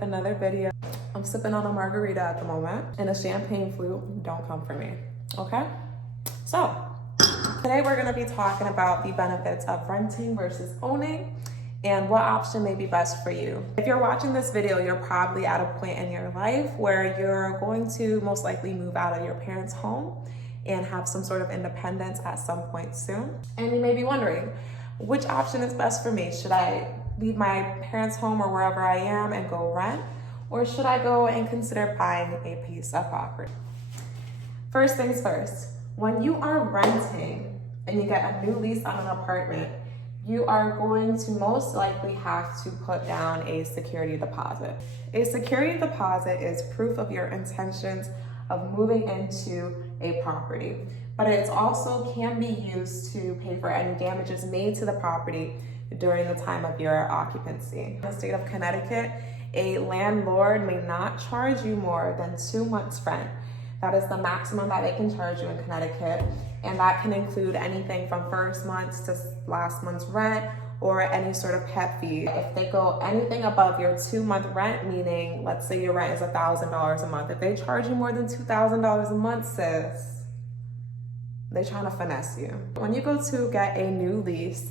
with another video. I'm sipping on a margarita at the moment and a champagne flute. Don't come for me, okay? So today we're gonna be talking about the benefits of renting versus owning and what option may be best for you. If you're watching this video, you're probably at a point in your life where you're going to most likely move out of your parents' home and have some sort of independence at some point soon. And you may be wondering, which option is best for me? Should I leave my parents' home or wherever I am and go rent? Or should I go and consider buying a piece of property? First things first, when you are renting and you get a new lease on an apartment, you are going to most likely have to put down a security deposit. A security deposit is proof of your intentions of moving into a property, but it also can be used to pay for any damages made to the property during the time of your occupancy. In the state of Connecticut, a landlord may not charge you more than 2 months' rent. That is the maximum that they can charge you in Connecticut, and that can include anything from first month's to last month's rent or any sort of pet fee. If they go anything above your 2-month rent, meaning let's say your rent is $1,000 a month, if they charge you more than $2,000 a month, sis, they're trying to finesse you. When you go to get a new lease,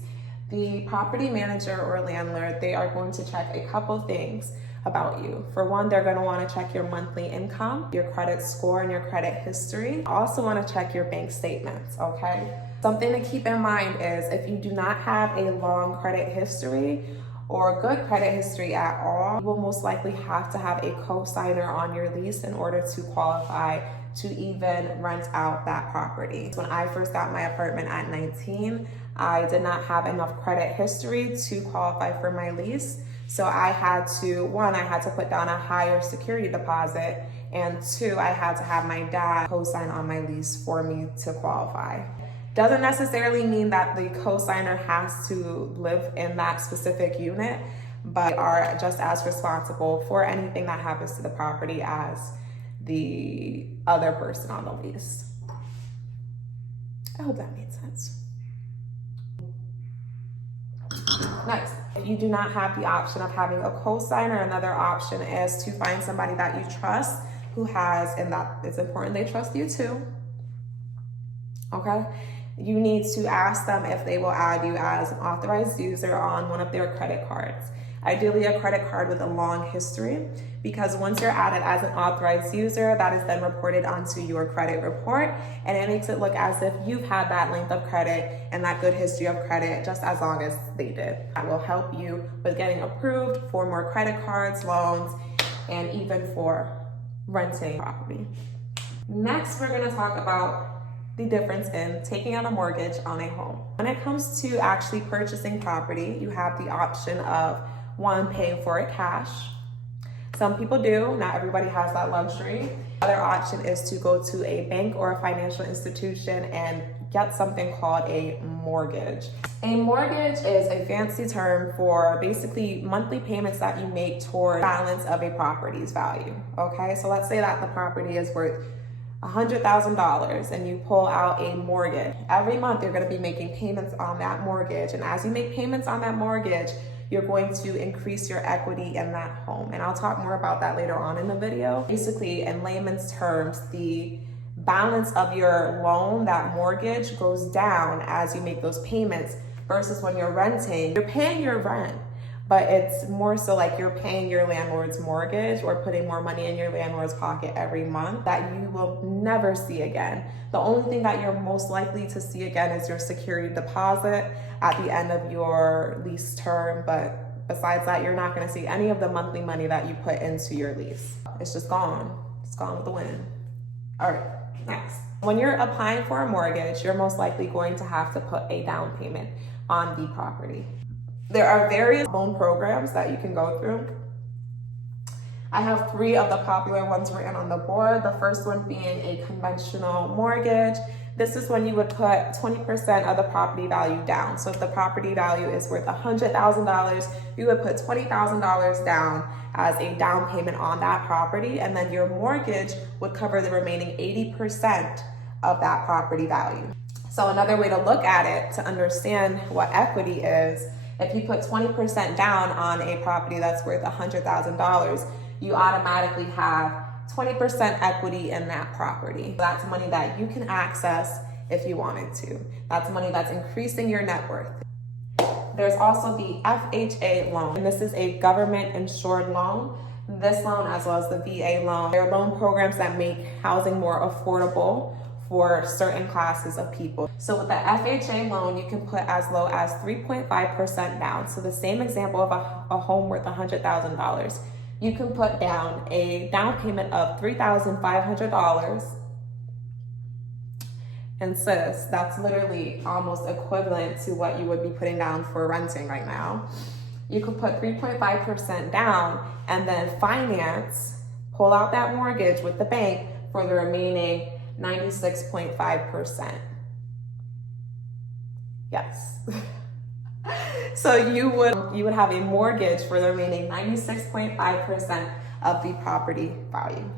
the property manager or landlord, they are going to check a couple things about you. For one, they're going to want to check your monthly income, your credit score, and your credit history. Also want to check your bank statements, okay? Something to keep in mind is if you do not have a long credit history or good credit history at all, you will most likely have to have a co-signer on your lease in order to qualify to even rent out that property. When I first got my apartment at 19, I did not have enough credit history to qualify for my lease. So I had to put down a higher security deposit, and 2, I had to have my dad co-sign on my lease for me to qualify. Doesn't necessarily mean that the co-signer has to live in that specific unit, but are just as responsible for anything that happens to the property as the other person on the lease. I hope that made sense. Next, if you do not have the option of having a co-signer, another option is to find somebody that you trust who has, and that it's important they trust you too, okay? You need to ask them if they will add you as an authorized user on one of their credit cards. Ideally a credit card with a long history, because once you're added as an authorized user, that is then reported onto your credit report, and it makes it look as if you've had that length of credit and that good history of credit just as long as they did. That will help you with getting approved for more credit cards, loans, and even for renting property. Next, we're gonna talk about the difference in taking out a mortgage on a home. When it comes to actually purchasing property, you have the option of one, paying for it cash. Some people do, not everybody has that luxury. Other option is to go to a bank or a financial institution and get something called a mortgage. A mortgage is a fancy term for basically monthly payments that you make toward balance of a property's value, okay? So let's say that the property is worth $100,000 and you pull out a mortgage. Every month you're gonna be making payments on that mortgage, and as you make payments on that mortgage, you're going to increase your equity in that home. And I'll talk more about that later on in the video. Basically, in layman's terms, the balance of your loan, that mortgage, goes down as you make those payments, versus when you're renting, you're paying your rent, but it's more so like you're paying your landlord's mortgage or putting more money in your landlord's pocket every month that you will never see again. The only thing that you're most likely to see again is your security deposit at the end of your lease term, but besides that, you're not gonna see any of the monthly money that you put into your lease. It's just gone. It's gone with the wind. All right, next. When you're applying for a mortgage, you're most likely going to have to put a down payment on the property. There are various loan programs that you can go through. I have 3 of the popular ones written on the board. The first one being a conventional mortgage. This is when you would put 20% of the property value down. So if the property value is worth $100,000, you would put $20,000 down as a down payment on that property, and then your mortgage would cover the remaining 80% of that property value. So another way to look at it to understand what equity is If you put 20% down on a property that's worth $100,000, you automatically have 20% equity in that property. That's money that you can access if you wanted to. That's money that's increasing your net worth. There's also the FHA loan, and this is a government insured loan. This loan, as well as the VA loan, they're loan programs that make housing more affordable for certain classes of people. So with the FHA loan, you can put as low as 3.5% down. So the same example of a home worth $100,000. You can put down a down payment of $3,500. And sis, that's literally almost equivalent to what you would be putting down for renting right now. You could put 3.5% down and then pull out that mortgage with the bank for the remaining 96.5%. Yes. So you would have a mortgage for the remaining 96.5% of the property value.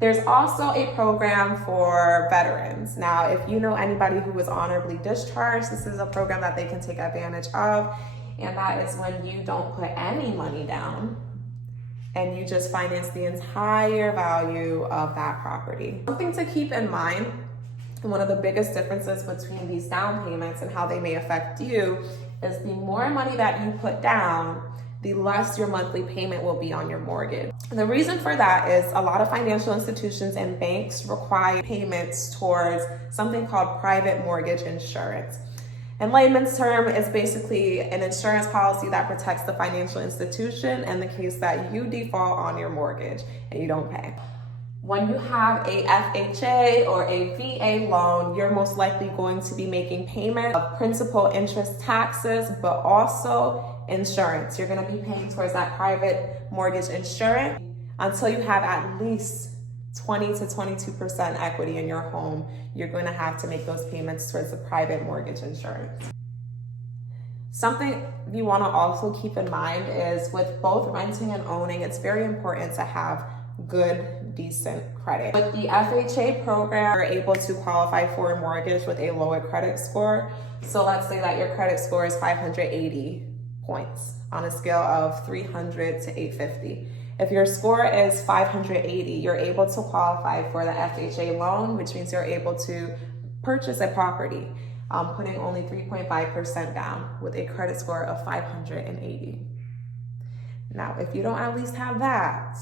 There's also a program for veterans. Now, if you know anybody who was honorably discharged, this is a program that they can take advantage of. And that is when you don't put any money down and you just finance the entire value of that property. Something to keep in mind, and one of the biggest differences between these down payments and how they may affect you is the more money that you put down, the less your monthly payment will be on your mortgage. And the reason for that is a lot of financial institutions and banks require payments towards something called private mortgage insurance. In layman's term, it's basically an insurance policy that protects the financial institution in the case that you default on your mortgage and you don't pay. When you have a FHA or a VA loan, you're most likely going to be making payment of principal, interest, taxes, but also insurance. You're going to be paying towards that private mortgage insurance until you have at least 20 to 22% equity in your home. You're going to have to make those payments towards the private mortgage insurance. Something you want to also keep in mind is with both renting and owning, it's very important to have good, decent credit. With the FHA program, you're able to qualify for a mortgage with a lower credit score. So let's say that your credit score is 580 points on a scale of 300 to 850. If your score is 580, you're able to qualify for the FHA loan, which means you're able to purchase a property, putting only 3.5% down with a credit score of 580. Now, if you don't at least have that,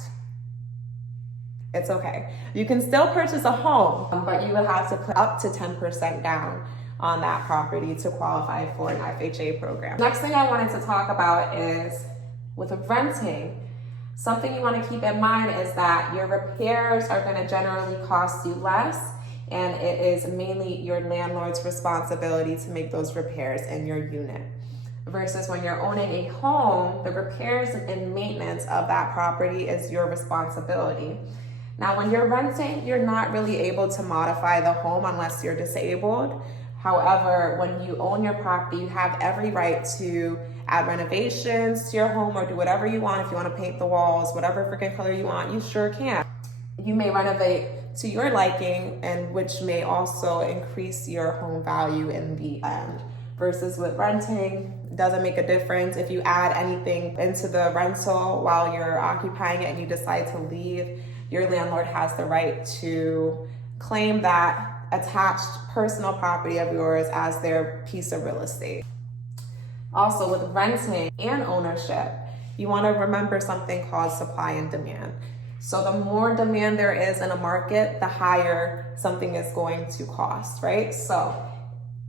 it's okay. You can still purchase a home, but you would have to put up to 10% down on that property to qualify for an FHA program. Next thing I wanted to talk about is with renting, something you want to keep in mind is that your repairs are going to generally cost you less, and it is mainly your landlord's responsibility to make those repairs in your unit. Versus when you're owning a home, the repairs and maintenance of that property is your responsibility. Now, when you're renting, you're not really able to modify the home unless you're disabled. However, when you own your property, you have every right to add renovations to your home or do whatever you want. If you want to paint the walls, whatever freaking color you want, you sure can. You may renovate to your liking, and which may also increase your home value in the end. Versus with renting, doesn't make a difference. If you add anything into the rental while you're occupying it and you decide to leave, your landlord has the right to claim that attached personal property of yours as their piece of real estate. Also, with renting and ownership, you want to remember something called supply and demand. So the more demand there is in a market, the higher something is going to cost, right? So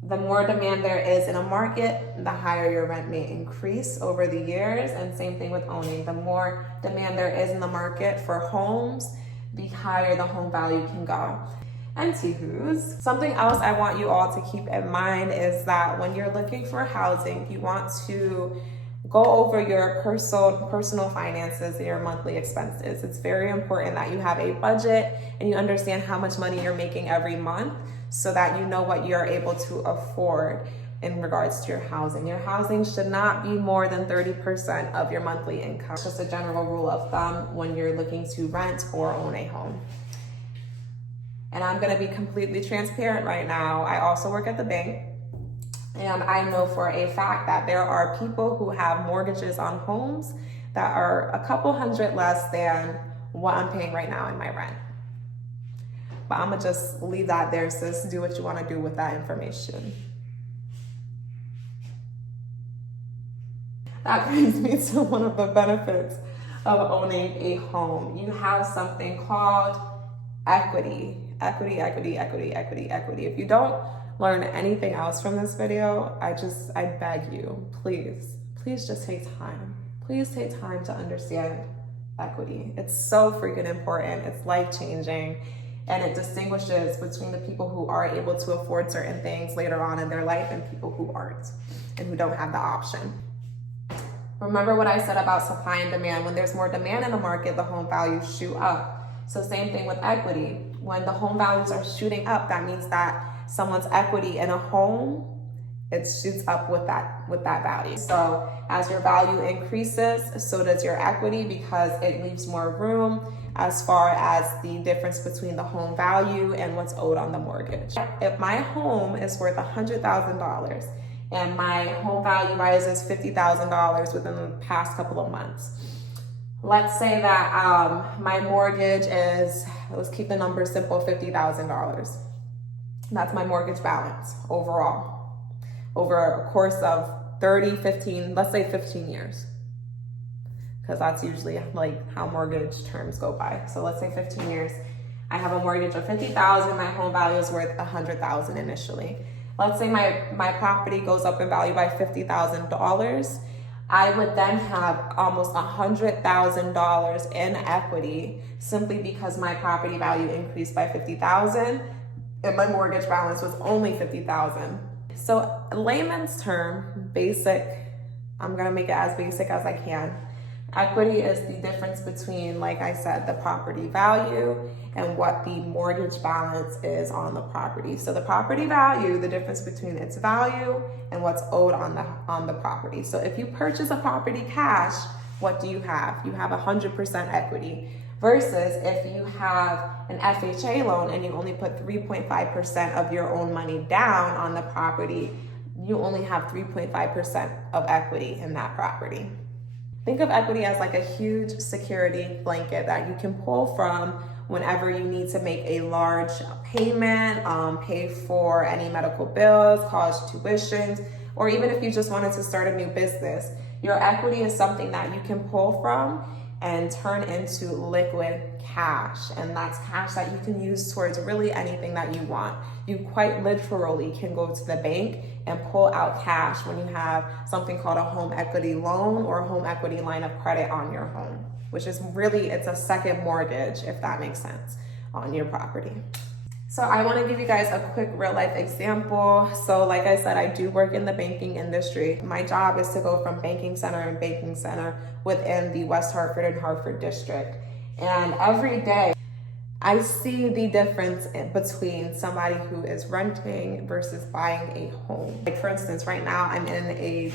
the more demand there is in a market, the higher your rent may increase over the years. And same thing with owning. The more demand there is in the market for homes, the higher the home value can go. Anywho's, something else I want you all to keep in mind is that when you're looking for housing, you want to go over your personal finances and your monthly expenses. It's very important that you have a budget and you understand how much money you're making every month so that you know what you're able to afford in regards to your housing. Your housing should not be more than 30% of your monthly income. It's just a general rule of thumb when you're looking to rent or own a home. And I'm gonna be completely transparent right now. I also work at the bank. And I know for a fact that there are people who have mortgages on homes that are a couple hundred less than what I'm paying right now in my rent. But I'm gonna just leave that there, sis. Do what you wanna do with that information. That brings me to one of the benefits of owning a home. You have something called equity. Equity, equity, equity, equity, equity. If you don't learn anything else from this video, I beg you, please just take time. Please take time to understand equity. It's so freaking important. It's life-changing. And it distinguishes between the people who are able to afford certain things later on in their life and people who aren't and who don't have the option. Remember what I said about supply and demand. When there's more demand in the market, the home values shoot up. So same thing with equity. When the home values are shooting up, that means that someone's equity in a home, it shoots up with that value. So as your value increases, so does your equity, because it leaves more room as far as the difference between the home value and what's owed on the mortgage. If my home is worth $100,000 and my home value rises $50,000 within the past couple of months, let's say that my mortgage is, let's keep the number simple, $50,000. That's my mortgage balance overall, over a course of 30, 15, let's say 15 years. Because that's usually like how mortgage terms go by. So let's say 15 years. I have a mortgage of $50,000, my home value is worth $100,000 initially. Let's say my property goes up in value by $50,000. I would then have almost $100,000 in equity simply because my property value increased by $50,000 and my mortgage balance was only $50,000. So layman's term, basic, I'm gonna make it as basic as I can. Equity is the difference between, like I said, the property value and what the mortgage balance is on the property. So the property value, the difference between its value and what's owed on the property. So if you purchase a property cash, what do you have? You have 100% equity. Versus if you have an FHA loan and you only put 3.5% of your own money down on the property, you only have 3.5% of equity in that property. Think of equity as like a huge security blanket that you can pull from whenever you need to make a large payment, pay for any medical bills, college tuitions, or even if you just wanted to start a new business. Your equity is something that you can pull from and turn into liquid cash. And that's cash that you can use towards really anything that you want. You quite literally can go to the bank and pull out cash when you have something called a home equity loan or a home equity line of credit on your home, which is really, it's a second mortgage, if that makes sense, on your property. So I want to give you guys a quick real life example. So like I said, I do work in the banking industry. My job is to go from banking center and banking center within the West Hartford and Hartford district. And every day I see the difference between somebody who is renting versus buying a home. Like for instance, right now I'm in a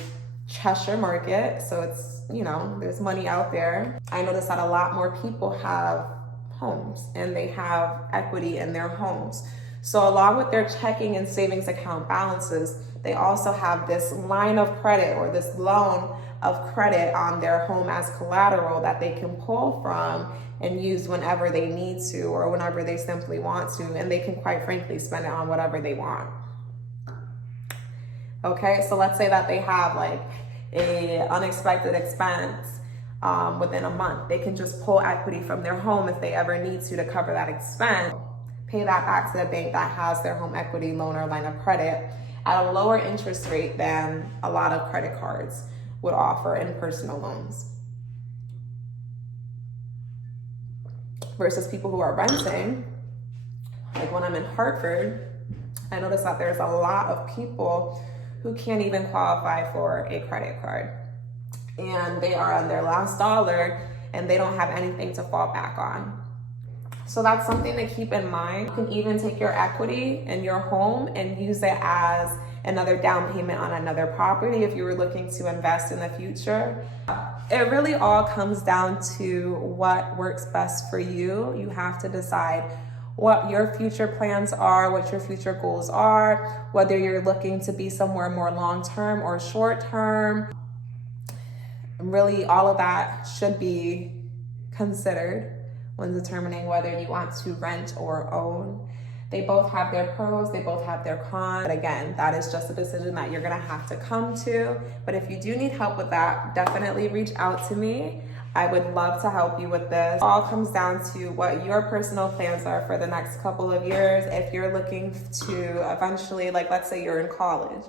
Cheshire market. So it's, you know, there's money out there. I noticed that a lot more people have homes and they have equity in their homes. So along with their checking and savings account balances, they also have this line of credit or this loan of credit on their home as collateral that they can pull from and use whenever they need to or whenever they simply want to, and they can quite frankly spend it on whatever they want. Okay, so let's say that they have like a unexpected expense within a month. They can just pull equity from their home if they ever need to cover that expense, pay that back to the bank that has their home equity loan or line of credit at a lower interest rate than a lot of credit cards would offer in personal loans. Versus people who are renting, like when I'm in Hartford, I notice that there's a lot of people who can't even qualify for a credit card. And they are on their last dollar and they don't have anything to fall back on. So that's something to keep in mind. You can even take your equity in your home and use it as another down payment on another property if you were looking to invest in the future. It really all comes down to what works best for you. You have to decide what your future plans are, what your future goals are, whether you're looking to be somewhere more long-term or short-term. Really, all of that should be considered when determining whether you want to rent or own. They both have their pros, they both have their cons. But again, that is just a decision that you're gonna have to come to. But if you do need help with that, definitely reach out to me. I would love to help you with this. It all comes down to what your personal plans are for the next couple of years. If you're looking to eventually, like let's say you're in college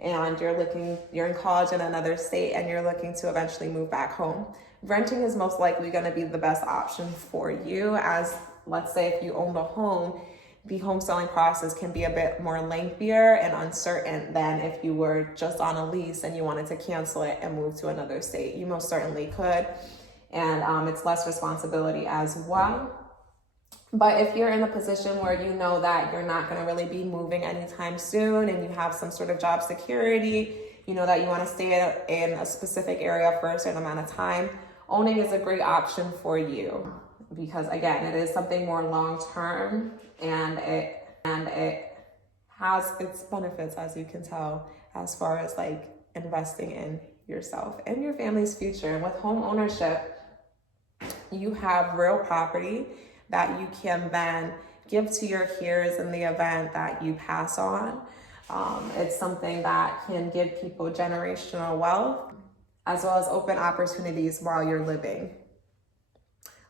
and you're in college in another state and you're looking to eventually move back home, renting is most likely gonna be the best option for you. As let's say if you owned a home, the home selling process can be a bit more lengthier and uncertain than if you were just on a lease and you wanted to cancel it and move to another state. You most certainly could. And it's less responsibility as well. But if you're in a position where you know that you're not going to really be moving anytime soon and you have some sort of job security, you know that you want to stay in a specific area for a certain amount of time, owning is a great option for you. Because again, it is something more long-term and it has its benefits, as you can tell, as far as like investing in yourself and your family's future. And with home ownership, you have real property that you can then give to your heirs in the event that you pass on. It's something that can give people generational wealth, as well as open opportunities while you're living.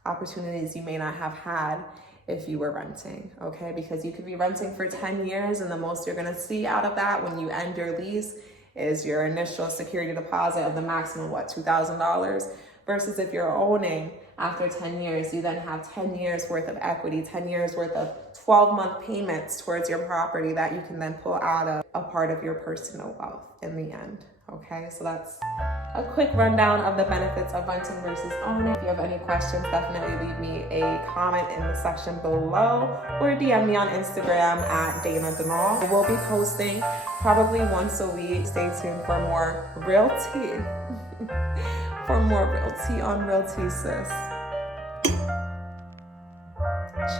Opportunities you may not have had if you were renting, okay? Because you could be renting for 10 years and the most you're gonna see out of that when you end your lease is your initial security deposit of the maximum, $2,000, versus if you're owning after 10 years, you then have 10 years worth of equity, 10 years worth of 12-month payments towards your property that you can then pull out of a part of your personal wealth in the end, okay? So that's a quick rundown of the benefits of renting versus owning. If you have any questions, definitely leave me a comment in the section below or DM me on Instagram at Dayna. We'll be posting probably once a week. Stay tuned for more Realty. For more Realty on Realty, sis.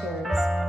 Cheers.